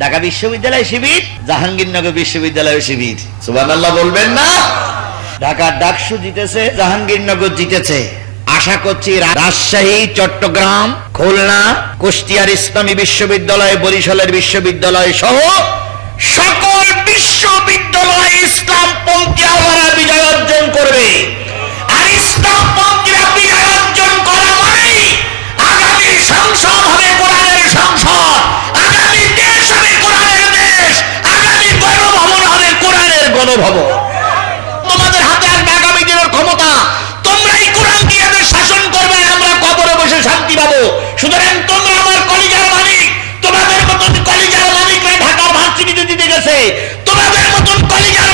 ঢাকা বিশ্ববিদ্যালয় শিবির, জাহাঙ্গীরনগর বিশ্ববিদ্যালয় শিবির। সুবান বলবেন না? ঢাকা ডাকসু জিতেছে, জাহাঙ্গীরনগর জিতেছে। আশা করছি রাজশাহী, চট্টগ্রাম, খুলনা, কুষ্টিয়ার ইসলামী বিশ্ববিদ্যালয়, বরিশালের বিশ্ববিদ্যালয় সহ সকল কোরআনের হব। তোমাদের হাতে আসবে আগামী দিনের ক্ষমতা। তোমরা এই কোরআন দিয়ে শাসন করবে, আমরা কবরে বসে শান্তি পাবো। সুতরাং তোমরা আমার কলিজার মালিক। তোমাদের মতন কলিজার মালিকরা ঢাকার ভার্সিটিতে দিতে গেছে। তোমাদের মতন কলিজার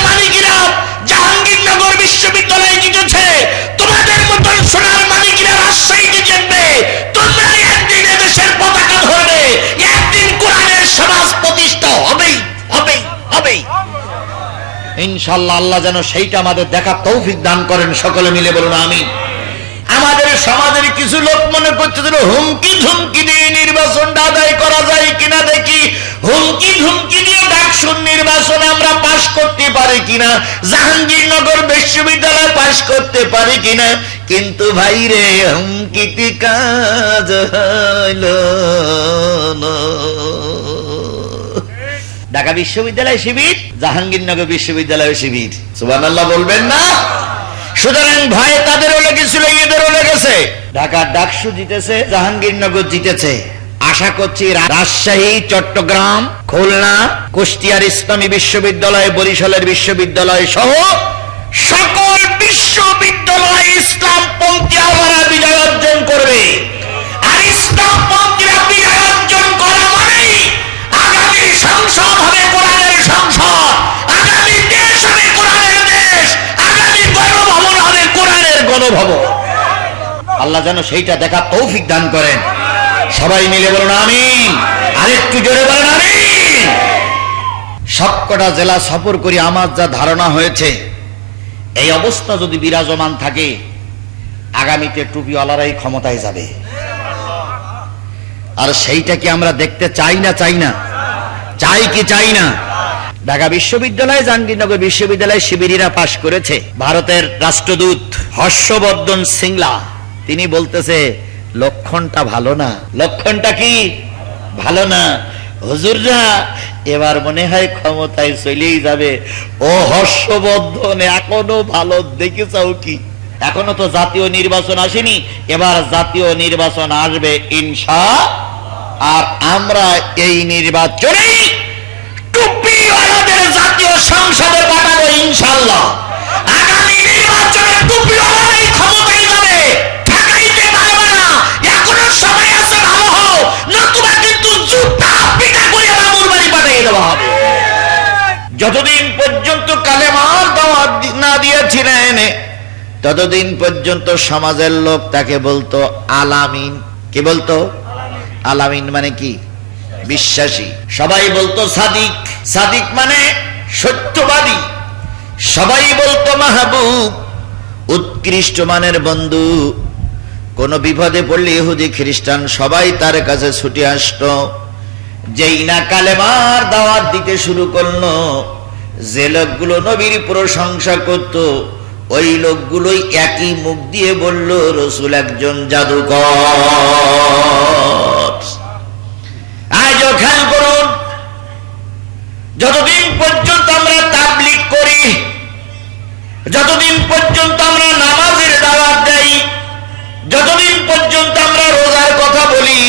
ইনশাল্লাহ আল্লাহ যেন সেইটা আমাদের দেখার তৌফিক দান করেন, সকলে মিলে বলুন আমি আমাদের সমাজের কিছু লোক মনে করছে হুমকি ধুমকি দিয়ে নির্বাচনটা আদায় করা যায় কিনা দেখি। হুমকি ধুমকি দিয়ে ডাকসুর নির্বাচন আমরা পাশ করতে পারি কিনা। জাহাঙ্গীরনগর বিশ্ববিদ্যালয় পাশ করতে পারি কিনা। কিন্তু ভাই রে, হুমকিতে কাজ হইল না। ঢাকা বিশ্ববিদ্যালয় শিবির, জাহাঙ্গীরনগর বিশ্ববিদ্যালয় শিবির। সুবান বলবেন না? সুতরাং ভয় তাদেরও লেগেছিল এদেরও লেগেছে। ঢাকার ডাকসু জিতেছে, জাহাঙ্গীরনগর জিতেছে। আশা করছি রাজশাহী, চট্টগ্রাম, খুলনা, কুষ্টিয়ার ইসলামী বিশ্ববিদ্যালয়, বরিশালের বিশ্ববিদ্যালয় সহ সকল বিশ্ববিদ্যালয় ইসলাম পন্থী আমরা বিজয় অর্জন করবে। আর ইসলাম আল্লাহ যেন সেইটা দেখা তৌফিক দান করেন। সবাই মিলে বলুন আমিন। আরেকটু জোরে বলেন আমিন। সবকটা জেলা সফর করে, আমার যা ধারণা হয়েছে, এই অবস্থা যদি বিরাজমান থাকে, আগামীতে টুপিওয়ালারাই ক্ষমতায় যাবে। আর সেইটা কি আমরা দেখতে চাই না চাই না? চাই কি চাই না? ঢাকা বিশ্ববিদ্যালয়, জাহাঙ্গীরনগর বিশ্ববিদ্যালয় শিবিরেরা পাশ করেছে। ভারতের রাষ্ট্রদূত হর্ষবর্ধন সিংলা। তিনি বলতেছে, লক্ষণটা ভালো না। লক্ষণটা কি? ভালো না। হুজুররা এবার মনে হয় ক্ষমতায় চলেই যাবে। ও হর্ষবর্ধন, এখনও ভালো দেখেছাও কি? এখনও তো জাতীয় নির্বাচন আসেনি, এবার জাতীয় নির্বাচন আসবে ইনশা আর আমরা এই টুপিওয়ালাদের জাতীয় সংসদে ততদিন পর্যন্ত সমাজের লোক তাকে বলতো আলামিন। কি বলতো? আলামিন মানে কি? বিশ্বাসী। সবাই বলতো সাদিক। সাদিক মানে সত্যবাদী। সবাই বলতো মাহবুব। উৎকৃষ্ট মানের বন্ধু। কোন বিপদে পড়লে ইহুদি, খ্রিস্টান সবাই তার কাছে ছুটে আসতো। যেই না কালেমার দাওয়াত দিতে শুরু করল, যে লোকগুলো নবীর প্রশংসা করত ওই লোকগুলোই একই মুখ দিয়ে বলল, রসুল একজন জাদুকর। আজও খেয়াল করুন, যতদিন পর্যন্ত আমরা তাবলিক করি, যতদিন পর্যন্ত আমরা নামাজের দাওয়াত দেই, যতদিন পর্যন্ত আমরা রোজার কথা বলি,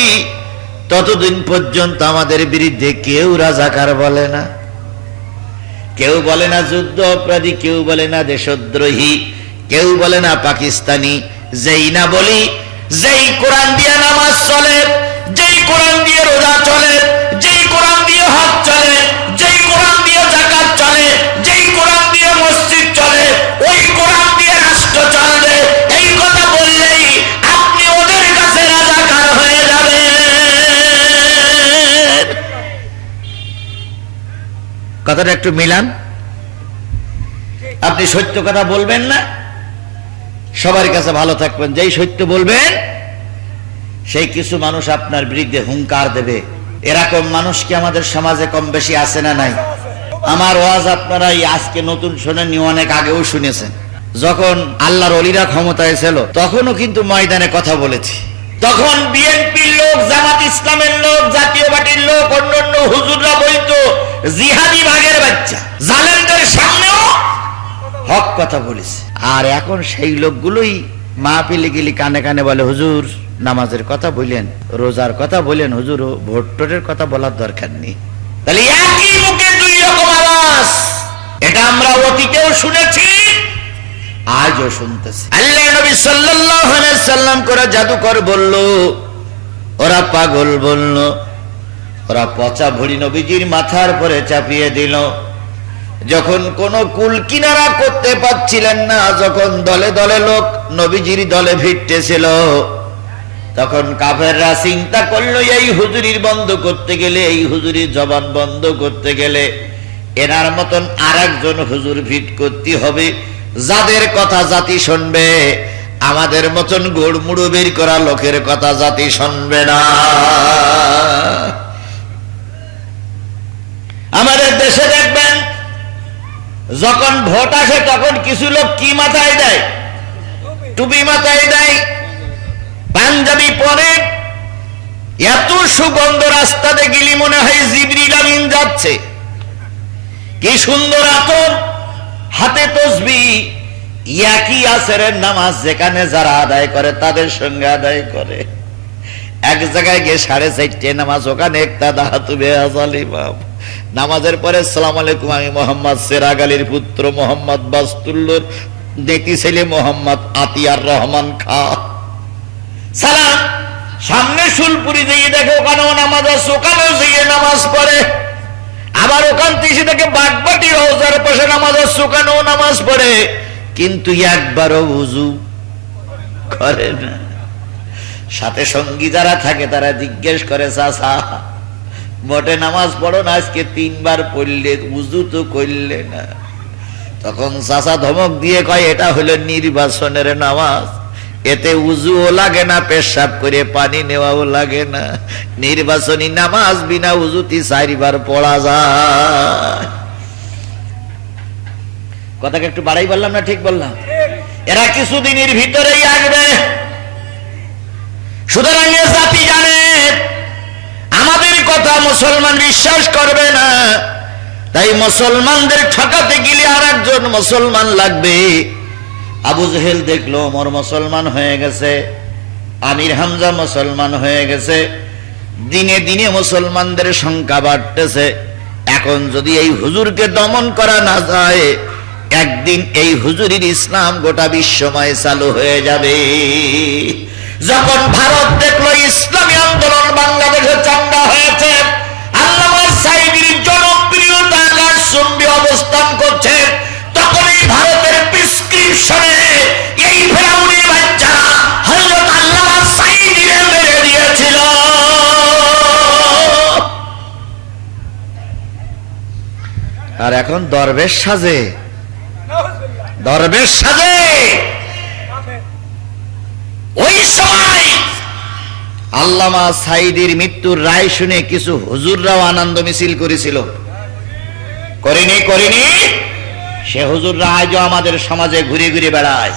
ততদিন পর্যন্ত আমাদের বিরুদ্ধে কেউ রাজাকার বলে না। কেউ বলে না যুদ্ধ অপরাধী, কেউ বলে না দেশদ্রোহী, কেউ বলে না পাকিস্তানি। যেই না বলি, যেই কোরআন দিয়া নামাজ চলে কথাটা একটু মিলান। আপনি সত্য কথা বলবেন না। সবার কাছে ভালো থাকবেন। যেই সত্য বলবেন, সেই কিছু মানুষ আপনার বিরুদ্ধে হুঙ্কার দেবে। এরকম মানুষ কি আমাদের সমাজে কম বেশি আছে না নাই? আমার ওয়াজ আপনারা এই আজকে নতুন শোনেননি, অনেক আগেও শুনেছেন। যখন আল্লাহর অলিরা ক্ষমতায় ছিল, তখনও কিন্তু ময়দানে কথা বলেছি। তখন বিএনপির লোক, জামাত ইসলামের লোক, জাতীয় পার্টির লোক, অন্যান্য হুজুররা বলতো, জিহাদি ভাগের বাচ্চা, জালেমদের সামনেও হক কথা বলেছে। আর এখন সেই লোকগুলোই মা পেলে গিলি কানে কানে বলে, হুজুর, নামাজের কথা বললেন রোজার কথা বললেন হুজুর, ভোট টোটের কথা বলার দরকার নেই। তাহলে একই মুখে দুই রকম আওয়াজ। এটা আমরা অতীতেও শুনেছি আজও শুনতেছি। আল্লাহ নবী সাল্লাম করে জাদুকর বলল, ওরা পাগল বলল, ওরা পচা ভরি নবীজির মাথার পরে চাপিয়ে দিল। যখন কোন কুল কিনারা করতে পারছিলেন না, যখন দলে দলে লোক নবীজির দলে ভিড়তেছিল, তখন কাফেররা চিন্তা করল, এই হুজুরির বন্ধ করতে গেলে, এই হুজুরির জবান বন্ধ করতে গেলে, এনার মতন আর একজন হুজুর ভিট করতে হবে। যাদের কথা জাতি শুনবে, আমাদের মতন গোড় মুড়ো বের করা লোকের কথা জাতি শুনবে না। আমাদের দেশে দেখবেন, যখন ভোট আসে তখন কিছু লোক কি মাথায় দেয়? টুপি মাথায় দেয়, পাঞ্জাবি পরে, এত সুগন্ধ রাস্তাতে গেলি মনে হয় জিবরিল যাচ্ছে। কি সুন্দর আতর! হাতে তসবি, একই আসরের নামাজ যেখানে যারা আদায় করে তাদের সঙ্গে আদায় করে। এক জায়গায় গিয়ে সাড়ে চারটে নামাজ, ওখানে একটা দাহাতুবে বাপ নামাজের পরে, সালাম আলাইকুম, আমি মোহাম্মদ সেরাগ আলীর পুত্র মোহাম্মদ বাস্তুল্লোর দেখি ছেলে মোহাম্মদ আতিয়ার রহমান খা। সালাম, সামনে সুলপুরি যেয়ে দেখে ওখানেও নামাজ আছে, ওখানেও যেয়ে নামাজ পড়ে। আবার ওখান থেকে দেখে বাগবাটি রোজার পাশে নামাজ ওখানেও নামাজ পড়ে। কিন্তু একবারও উজু করে না। সাথে সঙ্গী যারা থাকে, তারা জিজ্ঞেস করে চাষা মোটে নামাজ পড়ো না, আজকে তিনবার পড়লে, উজু তো করলে না। তখন চাষা ধমক দিয়ে কয়, এটা হলো নির্বাচনের নামাজ। এতে উজুও লাগে না, পেশাব করে পানি নেওয়াও লাগে না। নির্বাচনী নামাজ বিনা উজুতি চারিবার পড়া যায়। কথাকে একটু বাড়াই বললাম না ঠিক বললাম? এরা কিছুদিনের ভিতরেই আসবে। সুতরাং জাতি জানে, আমাদের কথা মুসলমান বিশ্বাস করবে না। তাই মুসলমানদের ঠকাতে গেলে আর একজন মুসলমান লাগবে। আবু জহেল দেখল, ওমর মুসলমান হয়ে গেছে, আমির হামজা মুসলমান হয়ে গেছে, দিনে দিনে মুসলমানদের সংখ্যা বাড়তেছে। এখন যদি এই হুজুরকে দমন করা না যায়, একদিন এই হুজুরির ইসলাম গোটা বিশ্বময় চালু হয়ে যাবে। যখন ভারত দেখল, ইসলামী আন্দোলন বাংলাদেশে চাঙ্গা হয়েছে, আল্লামা সাইদির জনপ্রিয়তা অবস্থান করছে আর এখন দরবেশ সাজে। দরবেশ সাজে। ওই সময় আল্লামা সাইদির মৃত্যুর রায় শুনে কিছু হুজুররাও আনন্দ মিছিল করেছিল। করিনি করিনি। সে হুজুররা আজও আমাদের সমাজে ঘুরে ঘুরে বেড়ায়।